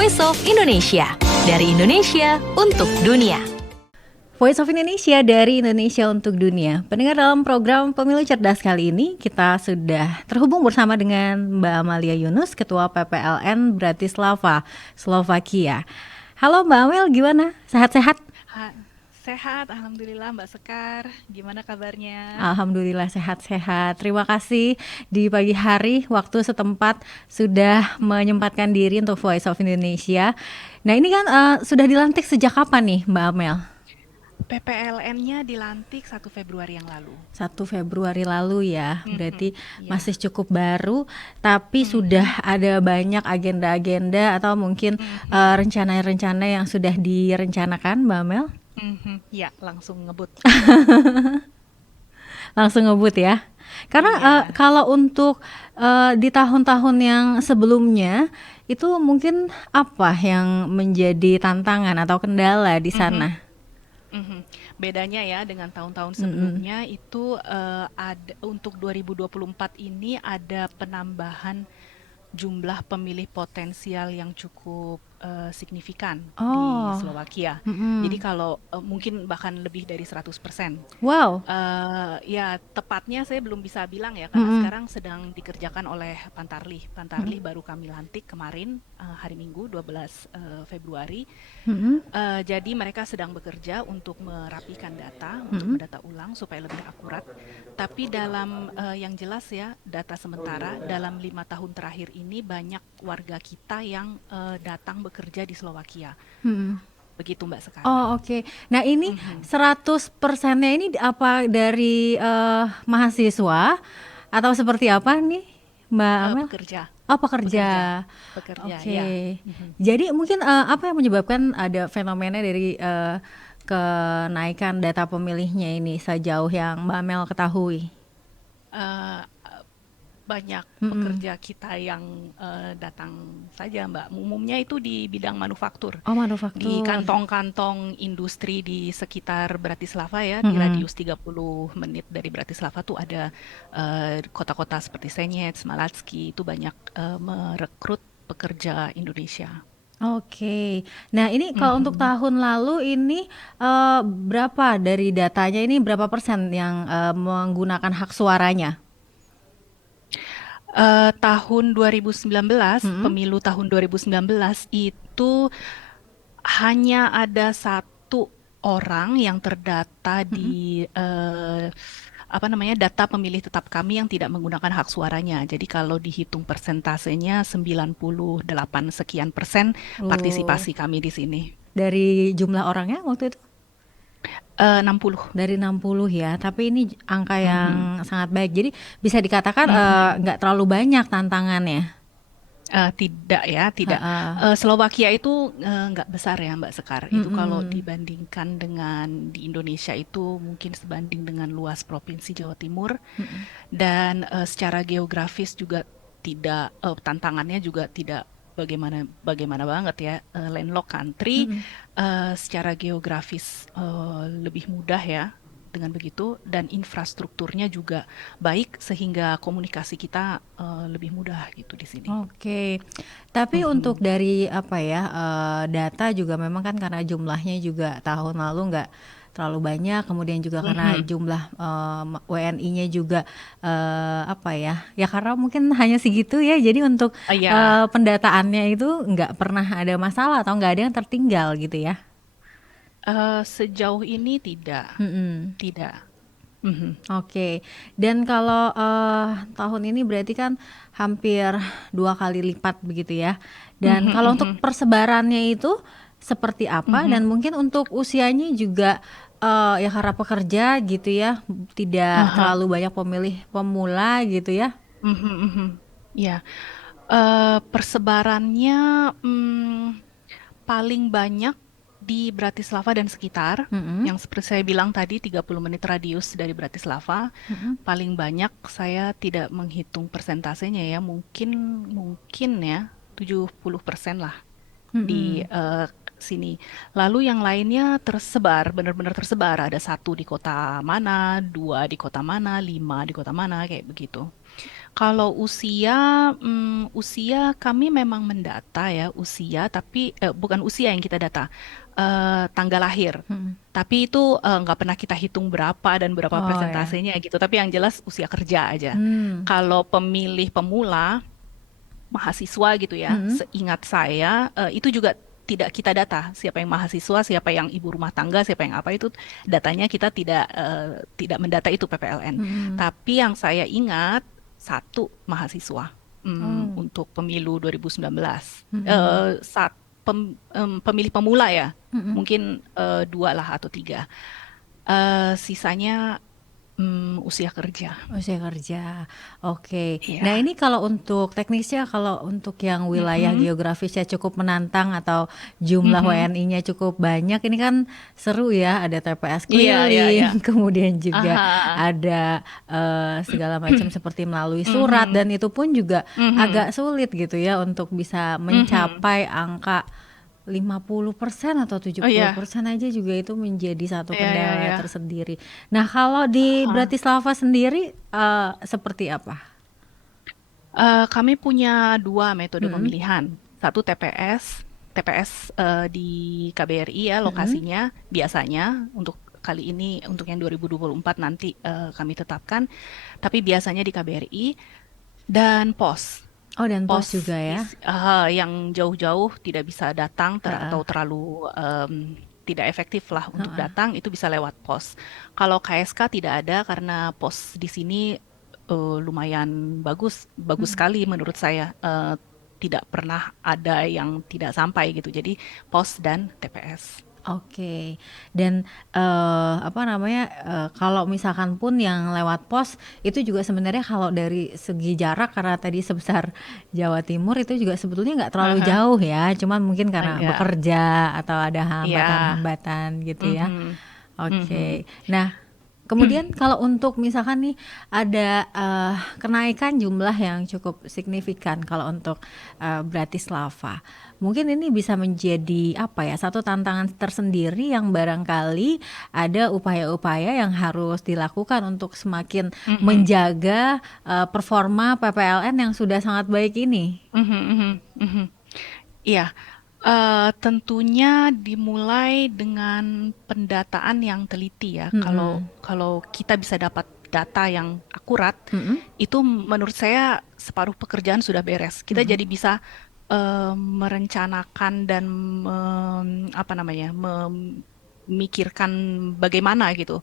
Voice of Indonesia. Dari Indonesia untuk dunia. Voice of Indonesia dari Indonesia untuk dunia. Pendengar, dalam program Pemilu Cerdas kali ini kita sudah terhubung bersama dengan Mbak Amalia Yunus, Ketua PPLN Bratislava, Slovakia. Halo Mbak Amel, gimana? Sehat-sehat? Sehat, Alhamdulillah Mbak Sekar. Gimana kabarnya? Alhamdulillah sehat-sehat. Terima kasih di pagi hari waktu setempat sudah menyempatkan diri untuk Voice of Indonesia. Nah ini kan sudah dilantik sejak kapan nih Mbak Amel? PPLN-nya dilantik 1 Februari yang lalu. 1 Februari lalu ya, berarti Ya. masih cukup baru, tapi sudah ada banyak agenda-agenda atau mungkin rencana-rencana yang sudah direncanakan Mbak Amel? Ya, langsung ngebut. Langsung ngebut ya. Karena Iya. kalau untuk di tahun-tahun yang sebelumnya itu mungkin apa yang menjadi tantangan atau kendala di sana? Bedanya ya dengan tahun-tahun sebelumnya itu ada untuk 2024 ini ada penambahan jumlah pemilih potensial yang cukup signifikan di Slovakia. Jadi kalau mungkin bahkan lebih dari 100%. Wow. Ya tepatnya saya belum bisa bilang ya karena sekarang sedang dikerjakan oleh Pantarlih. Pantarlih baru kami lantik kemarin hari Minggu 12 Februari. Jadi mereka sedang bekerja untuk merapikan data, untuk mendata ulang supaya lebih akurat. Tapi dalam yang jelas ya, data sementara dalam 5 tahun terakhir ini banyak warga kita yang datang bekerja di Slovakia. Begitu Mbak Sekar. Oh oke. Nah ini 100%-nya ini apa dari mahasiswa atau seperti apa nih Mbak Amel? Pekerja. Oh pekerja. Pekerja, Oke. ya. Jadi mungkin apa yang menyebabkan ada fenomena dari kenaikan data pemilihnya ini sejauh yang Mbak Amel ketahui? Banyak pekerja kita yang datang saja Mbak. Umumnya itu di bidang manufaktur. Oh manufaktur. Di kantong-kantong industri di sekitar Bratislava ya, di radius 30 menit dari Bratislava tuh ada kota-kota seperti Senec, Malacki, itu banyak merekrut pekerja Indonesia. Oke. Nah ini kalau untuk tahun lalu ini berapa dari datanya ini berapa persen yang menggunakan hak suaranya? Tahun 2019, pemilu tahun 2019 itu hanya ada 1 orang yang terdata di data pemilih tetap kami yang tidak menggunakan hak suaranya. Jadi kalau dihitung persentasenya 98 sekian persen partisipasi kami di sini. Dari jumlah orangnya waktu itu? 60. Dari 60 ya, tapi ini angka yang sangat baik. Jadi bisa dikatakan nggak terlalu banyak tantangannya. Tidak ya, tidak. Slovakia itu nggak besar ya Mbak Sekar. Itu kalau dibandingkan dengan di Indonesia itu mungkin sebanding dengan luas provinsi Jawa Timur. Dan secara geografis juga tidak, tantangannya juga tidak bagaimana banget ya. Landlocked country, secara geografis lebih mudah ya. Dengan begitu, dan infrastrukturnya juga baik sehingga komunikasi kita lebih mudah gitu di sini. Oke. Tapi untuk dari data juga memang kan karena jumlahnya juga tahun lalu nggak terlalu banyak, kemudian juga karena jumlah WNI-nya juga ya karena mungkin hanya segitu ya. Jadi untuk pendataannya itu nggak pernah ada masalah atau nggak ada yang tertinggal gitu ya. Sejauh ini tidak. Oke. Dan kalau tahun ini berarti kan hampir 2 kali lipat begitu ya. Dan kalau untuk persebarannya itu seperti apa? Dan mungkin untuk usianya juga ya karena pekerja gitu ya, tidak terlalu banyak pemilih pemula gitu ya. Ya, persebarannya paling banyak di Bratislava dan sekitar, yang seperti saya bilang tadi 30 menit radius dari Bratislava. Paling banyak saya tidak menghitung persentasenya ya, mungkin ya 70% lah di sini. Lalu yang lainnya tersebar, benar-benar tersebar. Ada 1 di kota mana, 2 di kota mana, 5 di kota mana, kayak begitu. Kalau usia kami memang mendata ya usia, tapi bukan usia yang kita data, tanggal lahir. Mm-mm. Tapi itu nggak pernah kita hitung berapa dan berapa Oh ya. persentasenya gitu. Tapi yang jelas usia kerja aja. Hmm. Kalau pemilih pemula, mahasiswa gitu ya, Mm-mm. seingat saya itu juga tidak kita data siapa yang mahasiswa, siapa yang ibu rumah tangga, siapa yang apa itu datanya kita tidak mendata itu PPLN. Mm-mm. Tapi yang saya ingat satu mahasiswa Oh. untuk pemilu 2019. Mm-mm. Pemilih pemula ya, Mm-mm. mungkin dua lah atau tiga. Sisanya usia kerja. Usia kerja, oke. Nah Ya. ini kalau untuk teknisnya, kalau untuk yang wilayah Mhm, geografisnya cukup menantang atau jumlah mhm. WNI-nya cukup banyak, ini kan seru ya, ada TPS Iya, iya, iya. keliling, kemudian juga Aha. ada segala macam seperti melalui surat, Mhm, dan itu pun juga mhm, agak sulit gitu ya untuk bisa mhm. mencapai angka 50% atau tujuh Oh puluh iya, persen aja juga itu menjadi satu iya, iya, kendala iya. tersendiri. Nah, kalau di Aha. Bratislava sendiri seperti apa? Kami punya dua metode Mm-mm. pemilihan. Satu TPS di KBRI ya Mm-mm. lokasinya biasanya untuk kali ini untuk yang 2024 nanti kami tetapkan. Tapi biasanya di KBRI dan pos. Oh, dan pos Pos juga ya? yang jauh-jauh tidak bisa datang Heeh. atau terlalu tidak efektif lah untuk Heeh. datang itu bisa lewat pos. Kalau KSK tidak ada karena pos di sini lumayan bagus, bagus Mm. sekali menurut saya. Tidak pernah ada yang tidak sampai gitu. Jadi pos dan TPS. Oke, dan apa namanya, kalau misalkan pun yang lewat pos itu juga sebenarnya kalau dari segi jarak karena tadi sebesar Jawa Timur itu juga sebetulnya nggak terlalu Aha, jauh ya, cuman mungkin karena ya, bekerja atau ada ya, hambatan-hambatan gitu ya. mhm, mhm. Oke, nah kemudian kalau untuk misalkan nih ada kenaikan jumlah yang cukup signifikan kalau untuk Bratislava, mungkin ini bisa menjadi apa ya, satu tantangan tersendiri yang barangkali ada upaya-upaya yang harus dilakukan untuk semakin Mhm, menjaga performa PPLN yang sudah sangat baik ini. mhm, mhm, mhm. Iya, tentunya dimulai dengan pendataan yang teliti ya. Kalau Mm-mm. kalau kita bisa dapat data yang akurat, Mm-mm. itu menurut saya separuh pekerjaan sudah beres. Kita Mm-mm. jadi bisa merencanakan dan apa namanya, memikirkan bagaimana gitu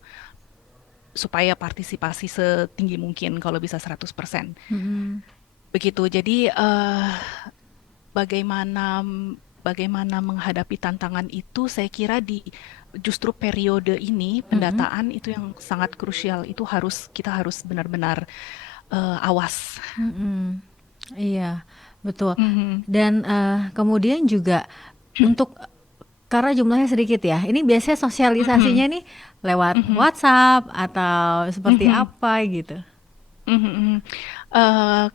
supaya partisipasi setinggi mungkin kalau bisa 100%. Mm-mm. Begitu. Jadi bagaimana bagaimana menghadapi tantangan itu saya kira di justru periode ini Mm-mm. pendataan itu yang sangat krusial itu kita harus benar-benar awas. Mm-mm. Iya, betul. Mhm. Dan kemudian juga untuk karena jumlahnya sedikit ya, ini biasanya Mhm. sosialisasinya nih lewat Mhm. WhatsApp atau seperti Mhm. apa gitu. Mhm. Mhm.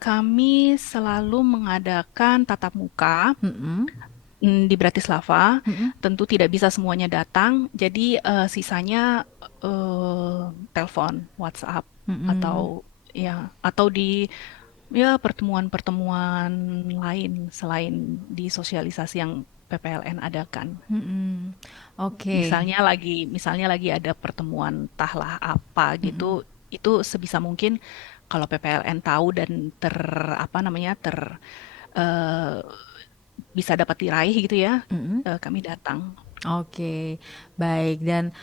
Kami selalu mengadakan tatap muka Mm-mm. di Bratislava. Mm-mm. Tentu tidak bisa semuanya datang, jadi sisanya telepon, WhatsApp Mm-mm. atau ya atau di ya pertemuan-pertemuan lain selain di sosialisasi yang PPLN adakan. Mm-mm. Oke. Misalnya lagi ada pertemuan entahlah apa gitu, Mm-mm. itu sebisa mungkin kalau PPLN tahu dan apa namanya eh, bisa dapat diraih gitu ya, Mm-mm. kami datang. Oke, baik. Dan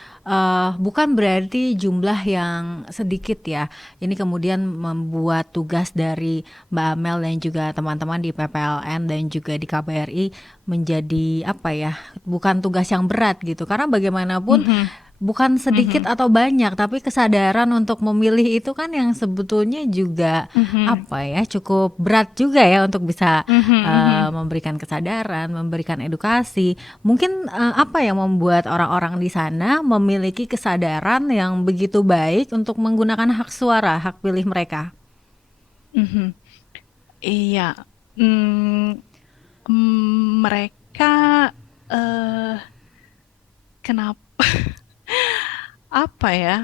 bukan berarti jumlah yang sedikit ya. Ini kemudian membuat tugas dari Mbak Amel dan juga teman-teman di PPLN dan juga di KBRI menjadi apa ya? Bukan tugas yang berat gitu. Karena bagaimanapun Mhm, bukan sedikit mhm, atau banyak, tapi kesadaran untuk memilih itu kan yang sebetulnya juga mhm, apa ya? Cukup berat juga ya untuk bisa mhm, mhm, memberikan kesadaran, memberikan edukasi. Mungkin apa yang membuat orang-orang di sana memiliki kesadaran yang begitu baik untuk menggunakan hak suara, hak pilih mereka? mhm. Iya, mm, mereka eh kenapa apa ya?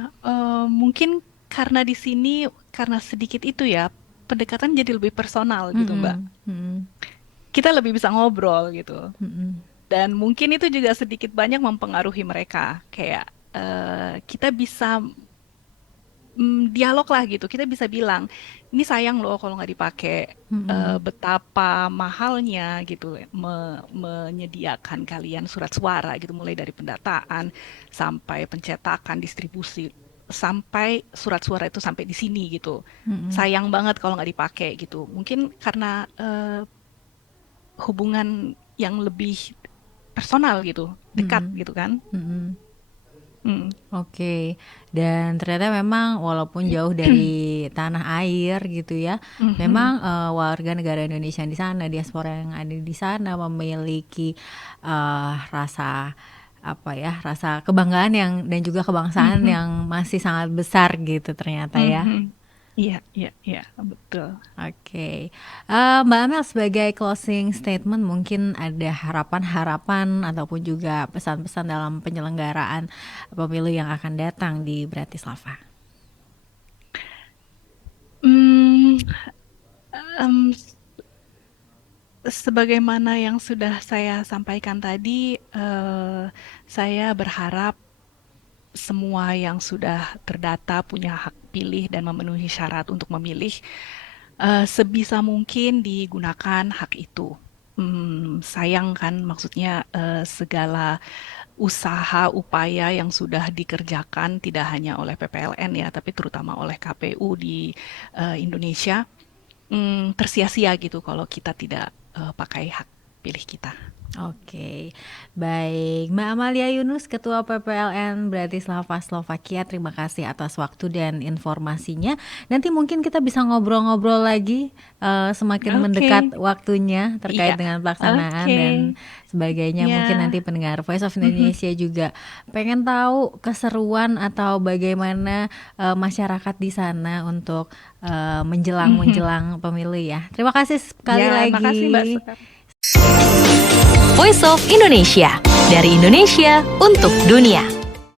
Mungkin karena di sini karena sedikit itu ya pendekatan jadi lebih personal gitu, Mbak. Mm-mm. Kita lebih bisa ngobrol gitu. Mm-mm. Dan mungkin itu juga sedikit banyak mempengaruhi mereka. Kayak kita bisa dialog lah gitu. Kita bisa bilang, ini sayang loh kalau nggak dipakai. Mm-mm. Betapa mahalnya gitu menyediakan kalian surat suara gitu, mulai dari pendataan sampai pencetakan, distribusi, sampai surat suara itu sampai di sini gitu. Mm-mm. Sayang banget kalau nggak dipakai gitu. Mungkin karena hubungan yang lebih personal gitu, dekat Mm-mm. gitu kan. Mm-mm. Mm. Oke, dan ternyata memang walaupun jauh dari tanah air gitu ya, Mhm. memang warga negara Indonesia yang di sana, diaspora yang ada di sana memiliki rasa apa ya, rasa kebanggaan yang dan juga kebangsaan Mhm. yang masih sangat besar gitu ternyata ya. Mhm. Iya, iya, iya, betul. Oke, Mbak Amel sebagai closing statement mungkin ada harapan-harapan ataupun juga pesan-pesan dalam penyelenggaraan pemilu yang akan datang di Bratislava. Hmm, em, Sebagaimana yang sudah saya sampaikan tadi, saya berharap semua yang sudah terdata punya hak pilih dan memenuhi syarat untuk memilih, sebisa mungkin digunakan hak itu. Sayang kan, maksudnya segala usaha upaya yang sudah dikerjakan tidak hanya oleh PPLN ya, tapi terutama oleh KPU di Indonesia, tersia-sia gitu kalau kita tidak pakai hak pilih kita. Oke, baik. Mbak Amalia Yunus, Ketua PPLN Bratislava, Slovakia, terima kasih atas waktu dan informasinya. Nanti mungkin kita bisa ngobrol-ngobrol lagi semakin mendekat Oke, waktunya terkait iya, dengan pelaksanaan oke, dan sebagainya. Mungkin ya, nanti pendengar Voice of mhm, Indonesia juga pengen tahu keseruan atau bagaimana masyarakat di sana untuk mhm. menjelang pemilu ya. Terima kasih sekali Ya, makasih Mbak lagi. Sekar. Voice of Indonesia, dari Indonesia untuk dunia.